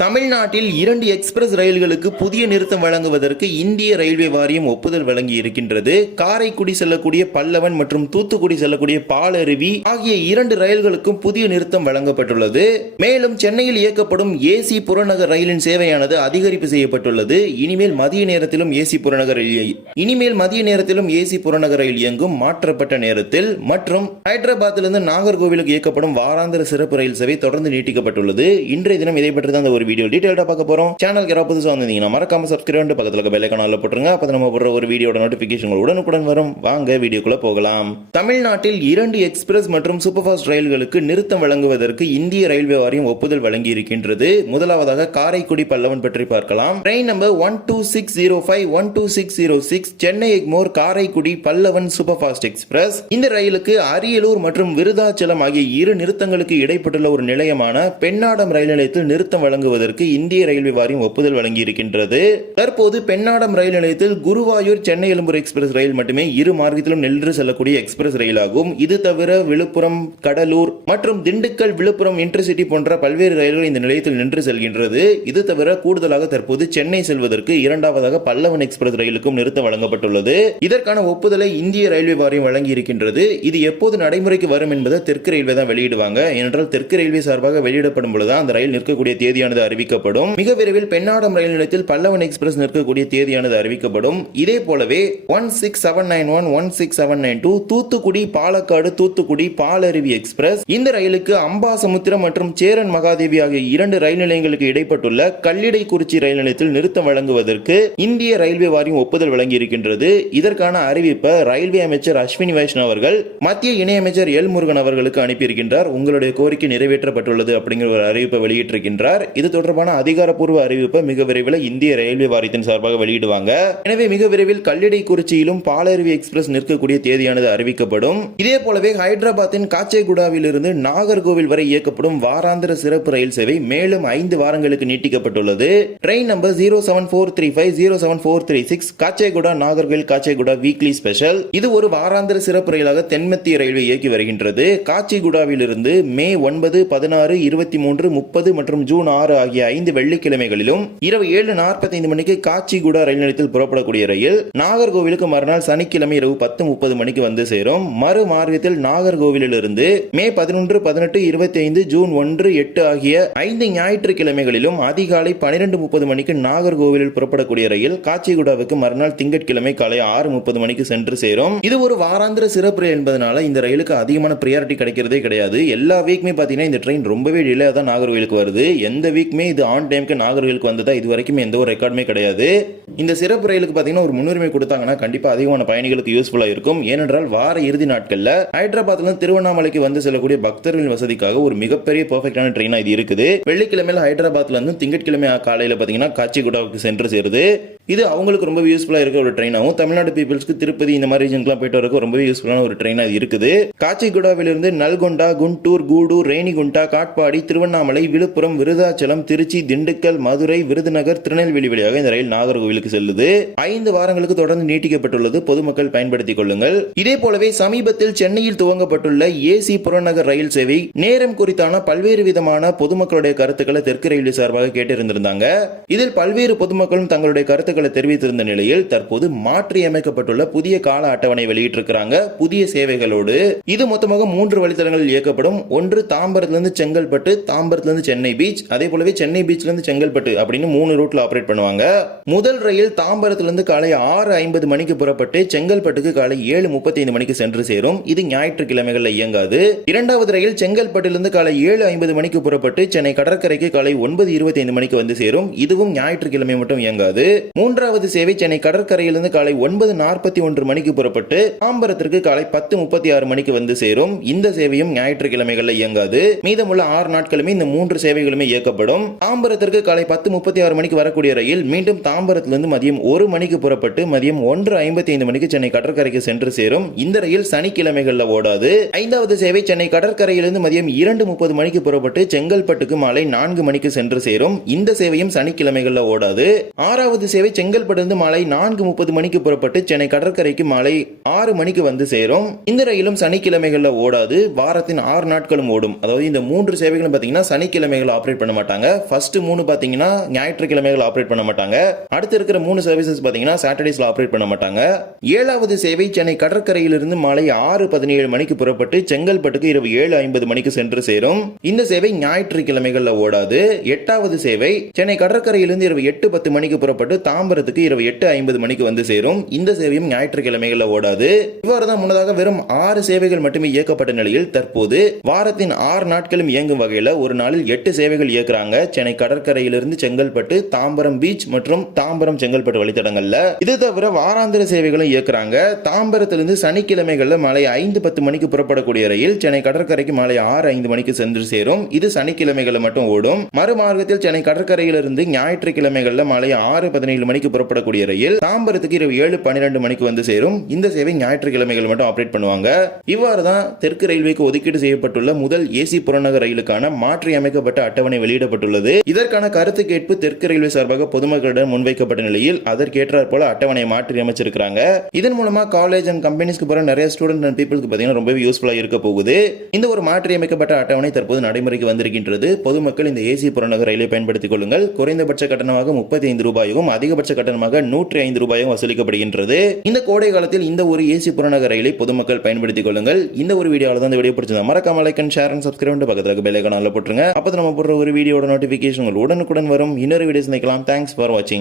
தமிழ்நாட்டில் இரண்டு எக்ஸ்பிரஸ் ரயில்களுக்கு புதிய நிறுத்தம் வழங்குவதற்கு இந்திய ரயில்வே வாரியம் ஒப்புதல் வழங்கி இருக்கின்றது காரைக்குடி செல்லக்கூடிய பல்லவன் மற்றும் தூத்துக்குடி செல்லக்கூடிய பாலருவி ஆகிய இரண்டு ரயில்களுக்கும் புதிய நிறுத்தம் வழங்கப்பட்டுள்ளது. மேலும் சென்னையில் இயக்கப்படும் ஏசி புறநகர் ரயிலின் சேவையானது அதிகரிப்பு செய்யப்பட்டுள்ளது. இனிமேல் மதிய நேரத்திலும் ஏசி புறநகர் ரயில் இனிமேல் மதிய நேரத்திலும் ஏசி புறநகர் ரயில் இயங்கும் மாற்றப்பட்ட நேரத்தில் மற்றும் ஹைதராபாத்திலிருந்து நாகர்கோவிலுக்கு இயக்கப்படும் வாராந்திர சிறப்பு ரயில் சேவை தொடர்ந்து நீட்டிக்கப்பட்டுள்ளது. இன்றைய தினம் இதை பற்றி தான் ஒரு வீடியோ டீடைல்டா பார்க்க போறோம். சேனலுக்கு யாராவது புதுசாக வந்திருந்தீங்கன்னா மறக்காம சப்ஸ்கிரைப் பண்ணிட்டு பக்கத்துல இருக்க பெல் போட்டுருங்க. அப்போ நம்ம போடுற ஒரு வீடியோட நோட்டிபிகேஷன் உடனுக்குடன் வரும். வாங்க வீடியோக்குள்ள போகலாம். தமிழ்நாட்டில் இரண்டு எக்ஸ்பிரஸ் மற்றும் சூப்பர் ஃபாஸ்ட் ரயில்களுக்கு நிறுத்தம் வழங்குவதற்கு இந்திய ரயில்வே வாரியம் ஒப்புதல் வழங்கி இருக்கின்றது முதலாவதாக காரைக்குடி பல்லவன் பற்றி பார்க்கலாம். Train number one two six zero five one two six zero six Chennai Egmore Karaikudi Pallavan super fast express இந்த ரயிலுக்கு அரியலூர் மற்றும் விருதாச்சலம் ஆகிய இரு நிறுத்தங்களுக்கு இடைப்பட்டுள்ள ஒரு நிலையமான பெண்ணாடம் ரயில் நிலையத்தில் நிறுத்தம் வழங்குவது வழங்குவதற்கு இந்திய ரயில்வே வாரியம் ஒப்புதல் வழங்கி இருக்கின்றது தற்போது பெண்ணாடம் ரயில் நிலையத்தில் குருவாயூர் சென்னை எழும்பூர் எக்ஸ்பிரஸ் ரயில் மட்டுமே இரு மார்க்கத்திலும் நின்று செல்லக்கூடிய எக்ஸ்பிரஸ் ரயிலாகும். இது தவிர விழுப்புரம் கடலூர் மற்றும் திண்டுக்கல் விழுப்புரம் இன்டர்சிட்டி போன்ற பல்வேறு ரயில்கள் இந்த நிலையத்தில் நின்று செல்கின்றது. இது தவிர கூடுதலாக தற்போது சென்னை செல்வதற்கு இரண்டாவதாக பல்லவன் எக்ஸ்பிரஸ் ரயிலுக்கும் நிறுத்தம் வழங்கப்பட்டுள்ளது. இதற்கான ஒப்புதலை இந்திய ரயில்வே வாரியம் வழங்கி இருக்கின்றது இது எப்போது நடைமுறைக்கு வரும் என்பதை தெற்கு ரயில்வே தான் வெளியிடுவாங்க. ஏனென்றால் தெற்கு ரயில்வே சார்பாக வெளியிடப்படும் பொழுது அந்த ரயில் நிற்கக்கூடிய தேதியானது அறிவிக்கப்படும். மிக விரைவில் பெண்ணாடம் ரயில் நிலையத்தில் பல்லவன் எக்ஸ்பிரஸ் நிற்கக்கூடிய தேதியானது அறிவிக்கப்படும். இதே போலவே one six seven nine one one six seven nine two Thoothukudi Palakkad Thoothukudi Palaruvi express. இந்த ரயிலுக்கு அம்பாசமுத்திரம் மற்றும் சேரன் மகாதேவி ஆகிய இரண்டு ரயில் நிலையங்களுக்கு இடைப்பட்டுள்ள கல்லிடைக்குறிச்சி ரயில் நிலையத்தில் நிறுத்தம் வழங்குவதற்கு இந்திய ரயில்வே வாரியம் ஒப்புதல் வழங்கி இருக்கின்றது இதற்கான அறிவிப்பை ரயில்வே அமைச்சர் அஸ்வினி வைஷ்ணவ் அவர்கள் மத்திய இணையமைச்சர் எல் முருகன் அவர்களுக்கு அனுப்பியிருக்கின்றார். உங்களுடைய கோரிக்கை நிறைவேற்றப்பட்டுள்ளது அப்படிங்கிற ஒரு அறிவிப்பை வெளியிட்டிருக்கின்றார். இது தொடர்பான அதிகாரப்பூர்வ அறிவிப்பை மிக விரைவில் இந்திய ரயில்வே வாரியத்தின் சார்பாக வெளியிடுவாங்க. எனவே மிக விரைவில் கல்லிடைக்குறிச்சியிலும் பாலருவி எக்ஸ்பிரஸ் நிற்கக்கூடிய தேதியானது அறிவிக்கப்படும். இதே போலவே ஹைதராபாத்தின் காச்சேகுடாவில் இருந்து நாகர்கோவில் வரை இயக்கப்படும் வாராந்திர சிறப்பு ரயில் சேவை மேலும் ஐந்து வாரங்களுக்கு நீட்டிக்கப்பட்டுள்ளது. Train number zero seven four three five zero seven four three six Kacheguda Nagercoil Kacheguda weekly special இது ஒரு வாராந்திர சிறப்பு ரயிலாக தென்மத்திய ரயில்வே இயக்கி வருகின்றது. காச்சிகுடாவில் இருந்து மே ஒன்பது பதினாறு இருபத்தி மூன்று முப்பது மற்றும் ஜூன் ஆறு ஆகிய ஐந்து வெள்ளிக்கிழமைகளிலும் இரவு ஏழு நாற்பத்தைந்து மணிக்கு காச்சிகுடா ரயில் நிலையத்தில் புறப்படக்கூடிய ரயில் நாகர்கோவிலுக்கு மறுநாள் சனிக்கிழமை இரவு பத்து முப்பது மணிக்கு வந்து சேரும். மறு மார்க்கத்தில் நாகர்கோவிலிருந்து மே பதினொன்று பதினெட்டு இருபத்தி ஐந்து ஜூன் ஒன்று எட்டு ஆகிய ஐந்து ஞாயிற்றுக்கிழமைகளிலும் அதிகாலை பனிரெண்டு முப்பது மணிக்கு நாகர்கோவிலில் புறப்படக்கூடிய ரயில் காச்சிகுடாவுக்கு மறுநாள் திங்கட்கிழமை காலை ஆறு முப்பது மணிக்கு சென்று சேரும். இது ஒரு வாராந்திர சிறப்பு ரயில் என்பதனால இந்த ரயிலுக்கு அதிகமான ப்ரியாரிட்டி கிடைக்கிறதே கிடையாது. எல்லா வீக்குமே பார்த்தீங்கன்னா இந்த ட்ரெயின் ரொம்பவே டிலே தான் நாகர்கோவிலுக்கு வருது. எந்த வீக் வீக்குமே இது ஆன் டைம்க்கு நாகர்களுக்கு வந்ததா? இது வரைக்கும் எந்த ஒரு ரெக்கார்டுமே கிடையாது. இந்த சிறப்பு ரயிலுக்கு பார்த்தீங்கன்னா ஒரு முன்னுரிமை கொடுத்தாங்கன்னா கண்டிப்பாக அதிகமான பயணிகளுக்கு யூஸ்ஃபுல்லாக இருக்கும். ஏனென்றால் வார இறுதி நாட்களில் ஹைதராபாத்லேருந்து திருவண்ணாமலைக்கு வந்து செல்லக்கூடிய பக்தர்களின் வசதிக்காக ஒரு மிகப்பெரிய பர்ஃபெக்டான ட்ரெயினாக இது இருக்குது. வெள்ளிக்கிழமையில் ஹைதராபாத்லேருந்து திங்கட்கிழமை காலையில் பார்த்தீங்கன்னா காச்சிகுடாவுக்கு சென்று சேருது. இது அவங்களுக்கு ரொம்ப யூஸ்ஃபுல்லாக இருக்க ஒரு ட்ரெயினாகவும் தமிழ்நாடு பீப்புள்ஸ்க்கு திருப்பதி இந்த மாதிரி ரீஜனுக்குலாம் போயிட்டு வரக்கு ரொம்பவே யூஸ்ஃபுல்லான ஒரு ட்ரெயினாக இருக்குது. காச்சிகுடாவிலிருந்து நல்கொண்டா குண்டூர் கூடூர் ரேணிகுண்டா காட்பாடி திருவண்ணாமலை விழுப்புரம் விருதாச்சலம் திருச்சி திண்டுக்கல் மதுரை விருதுநகர் திருநெல்வேலி வழியாக இந்த ரயில் நாகர்கோவிலுக்கு செல்லுது. ஐந்து வாரங்களுக்கு தொடர்ந்து நீட்டிக்கப்பட்டுள்ளது. பொதுமக்கள் பயன்படுத்திக் கொள்ளுங்கள். இதே போலவே சமீபத்தில் சென்னையில் துவங்கப்பட்டுள்ள ஏசி புறநகர் ரயில் சேவை நேரம் குறித்தான பல்வேறு விதமான பொதுமக்களுடைய கருத்துக்களை தெற்கு ரயில்வே சார்பாக கேட்டிருந்திருந்தாங்க. இதில் பல்வேறு பொதுமக்களும் தங்களுடைய கருத்துக்கள் கருத்துக்களை தெரிவித்திருந்த நிலையில் தற்போது மாற்றியமைக்கப்பட்டுள்ள புதிய கால அட்டவணை வெளியிட்டிருக்கிறாங்க. புதிய சேவைகளோடு இது மொத்தமாக மூன்று வழித்தடங்களில் இயக்கப்படும். ஒன்று தாம்பரத்திலிருந்து செங்கல்பட்டு தாம்பரத்திலிருந்து சென்னை பீச் அதே போலவே சென்னை பீச்ல இருந்து செங்கல்பட்டு அப்படின்னு மூணு ரூட்ல ஆபரேட் பண்ணுவாங்க. முதல் ரயில் தாம்பரத்திலிருந்து காலை ஆறு ஐம்பது மணிக்கு புறப்பட்டு செங்கல்பட்டுக்கு காலை ஏழு முப்பத்தி ஐந்து மணிக்கு சென்று சேரும். இது ஞாயிற்றுக்கிழமைகளில் இயங்காது. இரண்டாவது ரயில் செங்கல்பட்டிலிருந்து காலை ஏழு ஐம்பது மணிக்கு புறப்பட்டு சென்னை கடற்கரைக்கு காலை ஒன்பது இருபத்தி ஐந்து மணிக்கு வந்து சேரும். இதுவும் ஞாயிற்றுக்கிழமை மட்டும் இயங்காது. மூன்றாவது சேவை சென்னை கடற்கரையிலிருந்து காலை ஒன்பது நாற்பத்தி ஒன்று மணிக்கு புறப்பட்டு தாம்பரத்திற்கு காலை பத்து முப்பத்தி ஆறு மணிக்கு வந்து சேரும். இந்த சேவையும் ஞாயிற்றுக்கிழமைகளில் இயங்காது. மீதமுள்ள ஆறு நாட்களுமே இந்த மூன்று சேவைகளுமே இயக்கப்படும். தாம்பரத்திற்கு காலை பத்து முப்பத்தி ஆறு மணிக்கு வரக்கூடிய ரயில் மீண்டும் தாம்பரத்திலிருந்து மதியம் ஒரு மணிக்கு புறப்பட்டு மதியம் ஒன்று ஐம்பத்தி ஐந்து மணிக்கு சென்னை கடற்கரைக்கு சென்று சேரும். இந்த ரயில் சனிக்கிழமைகளில் ஓடாது. ஐந்தாவது சேவை சென்னை கடற்கரையிலிருந்து மதியம் இரண்டு முப்பது மணிக்கு புறப்பட்டு செங்கல்பட்டுக்கு மாலை நான்கு மணிக்கு சென்று சேரும். இந்த சேவையும் சனிக்கிழமைகளில் ஓடாது. ஆறாவது சேவை செங்கல்பட்டு மாலை நான்கு முப்பது மணிக்கு புறப்பட்டு சென்னை கடற்கரைக்கு மாலை ஆறு மணிக்கு வந்து சேரும். இந்த ரயிலும் சனிக்கிழமைகளில் ஓடாது. வாரத்தின் ஆறு நாட்களும் ஓடும். அதாவது இந்த மூன்று சேவைகளும் பார்த்தீங்கன்னா சனிக்கிழமைகள் ஆப்ரேட் பண்ண மாட்டாங்க. ஃபர்ஸ்ட் மூணு பார்த்தீங்கன்னா ஞாயிற்றுக்கிழமைகள் ஆப்ரேட் பண்ண மாட்டாங்க. அடுத்து இருக்கிற மூணு சர்வீசஸ் பார்த்தீங்கன்னா சாட்டர்டேஸில் ஆப்ரேட் பண்ண மாட்டாங்க. ஏழாவது சேவை சென்னை கடற்கரையிலிருந்து மாலை ஆறு பதினேழு மணிக்கு புறப்பட்டு செங்கல்பட்டுக்கு இரவு ஏழு ஐம்பது மணிக்கு சென்று சேரும். இந்த சேவை ஞாயிற்றுக்கிழமைகளில் ஓடாது. எட்டாவது சேவை சென்னை கடற்கரையிலிருந்து இரவு எட்டு பத்து மணிக்கு புறப்பட்டு தாம் தாம்பரத்துக்கு இரவு எட்டு ஐம்பது மணிக்கு வந்து சேரும். இந்த சேவையும் ஞாயிற்றுக்கிழமைகளில் ஓடாது. இவ்வாறு தான் முன்னதாக வெறும் ஆறு சேவைகள் மட்டுமே இயக்கப்பட்ட நிலையில் தற்போது வாரத்தின் ஆறு நாட்களும் இயங்கும் வகையில் ஒரு நாளில் எட்டு சேவைகள் இயக்குறாங்க. சென்னை கடற்கரையிலிருந்து செங்கல்பட்டு தாம்பரம் பீச் மற்றும் தாம்பரம் செங்கல்பட்டு வழித்தடங்கள்ல. இது தவிர வாராந்திர சேவைகளும் இயக்குறாங்க. தாம்பரத்திலிருந்து சனிக்கிழமைகளில் மாலை ஐந்து பத்து மணிக்கு புறப்படக்கூடிய ரயில் சென்னை கடற்கரைக்கு மாலை ஆறு ஐந்து மணிக்கு சென்று சேரும். இது சனிக்கிழமைகளில் மட்டும் ஓடும். மறுமார்க்கத்தில் சென்னை கடற்கரையிலிருந்து ஞாயிற்றுக்கிழமைகளில் மாலை ஆறு பதினேழு மணிக்கு புறப்படக்கூடிய ரயில் தாம்பரத்துக்கு இரவு ஏழு பன்னிரெண்டு மணிக்கு வந்து சேரும். இந்த சேவை ஞாயிற்றுக்கிழமைகள் மட்டும் ஆப்ரேட் பண்ணுவாங்க. இவ்வாறு தான் தெற்கு ரயில்வேக்கு ஒதுக்கீடு செய்யப்பட்டுள்ள முதல் ஏசி புறநகர் ரயிலுக்கான மாற்றி அமைக்கப்பட்ட அட்டவணை வெளியிடப்பட்டுள்ளது. இதற்கான கருத்து கேட்பு தெற்கு ரயில்வே சார்பாக பொதுமக்களிடம் முன்வைக்கப்பட்ட நிலையில் அதற்கேற்றாற் போல அட்டவணையை மாற்றி அமைச்சிருக்காங்க இதன் மூலமா காலேஜ் அண்ட் கம்பெனிஸ்க்கு போற நிறைய ஸ்டூடெண்ட் அண்ட் பீப்புளுக்கு பார்த்தீங்கன்னா ரொம்பவே யூஸ்ஃபுல்லா இருக்க போகுது. இந்த ஒரு மாற்றி அமைக்கப்பட்ட அட்டவணை தற்போது நடைமுறைக்கு வந்திருக்கின்றது. பொதுமக்கள் இந்த ஏசி புறநகர் ரயிலை பயன்படுத்திக் கொள்ளுங்கள். குறைந்தபட்ச கட்டணமாக முப்பத்தி ஐந்து ரூபாயும் அதிக அதிகபட்ச கட்டணமாக நூற்றி ஐந்து ரூபாயும் வசூலிக்கப்படுகின்றது. இந்த கோடை காலத்தில் இந்த ஒரு ஏசி புறநகர் ரயிலை பொதுமக்கள் பயன்படுத்திக் கொள்ளுங்கள். இந்த ஒரு வீடியோவில் தான் இந்த வீடியோ பிடிச்சிருந்தா மறக்காம like and share and subscribe பக்கத்தில் பெல் ஐக்கான போட்டுருங்க. அப்போ நம்ம போடுற ஒரு வீடியோட நோட்டிஃபிகேஷன் உடனுக்குடன் வரும். இன்னொரு வீடியோ சந்திக்கலாம். தேங்க்ஸ் ஃபார் வாட்சிங்